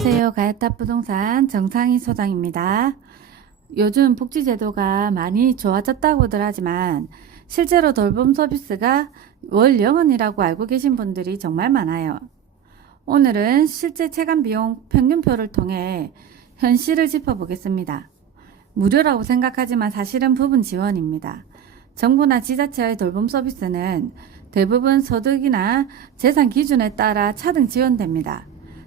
안녕하세요. 가야탑 부동산 정상희 소장입니다. 요즘 복지제도가 많이 좋아졌다고들 하지만 실제로 돌봄 서비스가 월 0원이라고 알고 계신 분들이 정말 많아요. 오늘은 실제 체감 비용 평균표를 통해 현실을 짚어보겠습니다. 무료라고 생각하지만 사실은 부분 지원입니다. 정부나 지자체의 돌봄 서비스는 대부분 소득이나 재산 기준에 따라 차등 지원됩니다.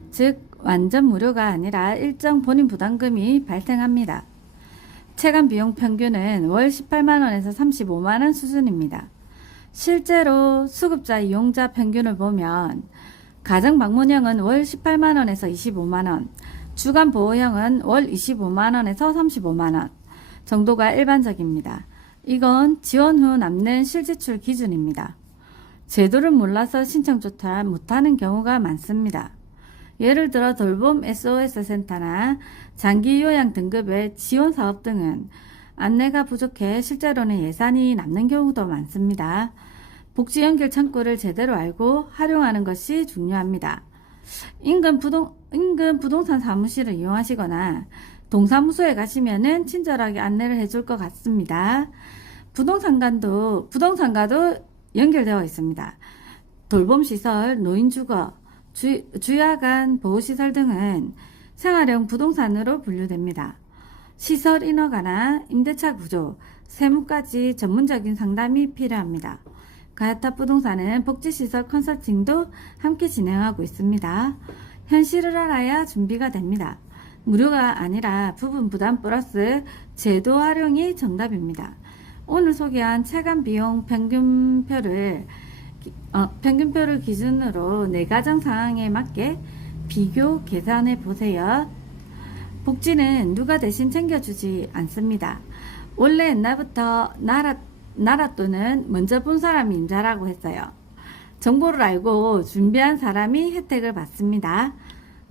즉, 완전 무료가 아니라 일정 본인 부담금이 발생합니다. 체감 비용 평균은 월 18만원에서 35만원 수준입니다. 실제로 수급자 이용자 평균을 보면 가정 방문형은 월 18만원에서 25만원, 주간 보호형은 월 25만원에서 35만원 정도가 일반적입니다. 이건 지원 후 남는 실지출 기준입니다. 제도를 몰라서 신청 조차 못하는 경우가 많습니다. 예를 들어 돌봄 SOS 센터나 장기 요양 등급의 지원 사업 등은 안내가 부족해 실제로는 예산이 남는 경우도 많습니다. 복지 연결 창구를 제대로 알고 활용하는 것이 중요합니다. 인근 부동 인근 부동산 사무실을 이용하시거나 동사무소에 가시면은 친절하게 안내를 해줄 것 같습니다. 부동산관도 부동산과도 연결되어 있습니다. 돌봄 시설, 노인 주거, 주, 주야간 보호시설 등은 생활형 부동산으로 분류됩니다. 시설 인허가나 임대차 구조, 세무까지 전문적인 상담이 필요합니다. 가야탑 부동산은 복지시설 컨설팅도 함께 진행하고 있습니다. 현실을 알아야 준비가 됩니다. 무료가 아니라 부분 부담 플러스 제도 활용이 정답입니다. 오늘 소개한 체감 비용 평균표를 어, 평균표를 기준으로 내 가정 상황에 맞게 비교 계산해 보세요. 복지는 누가 대신 챙겨주지 않습니다. 원래 옛날부터 나라, 나라 또는 먼저 본 사람이 임자라고 했어요. 정보를 알고 준비한 사람이 혜택을 받습니다.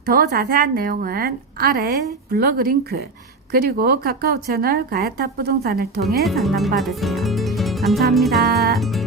더 자세한 내용은 아래 블로그 링크 그리고 카카오 채널 가야탑 부동산을 통해 상담받으세요. 감사합니다.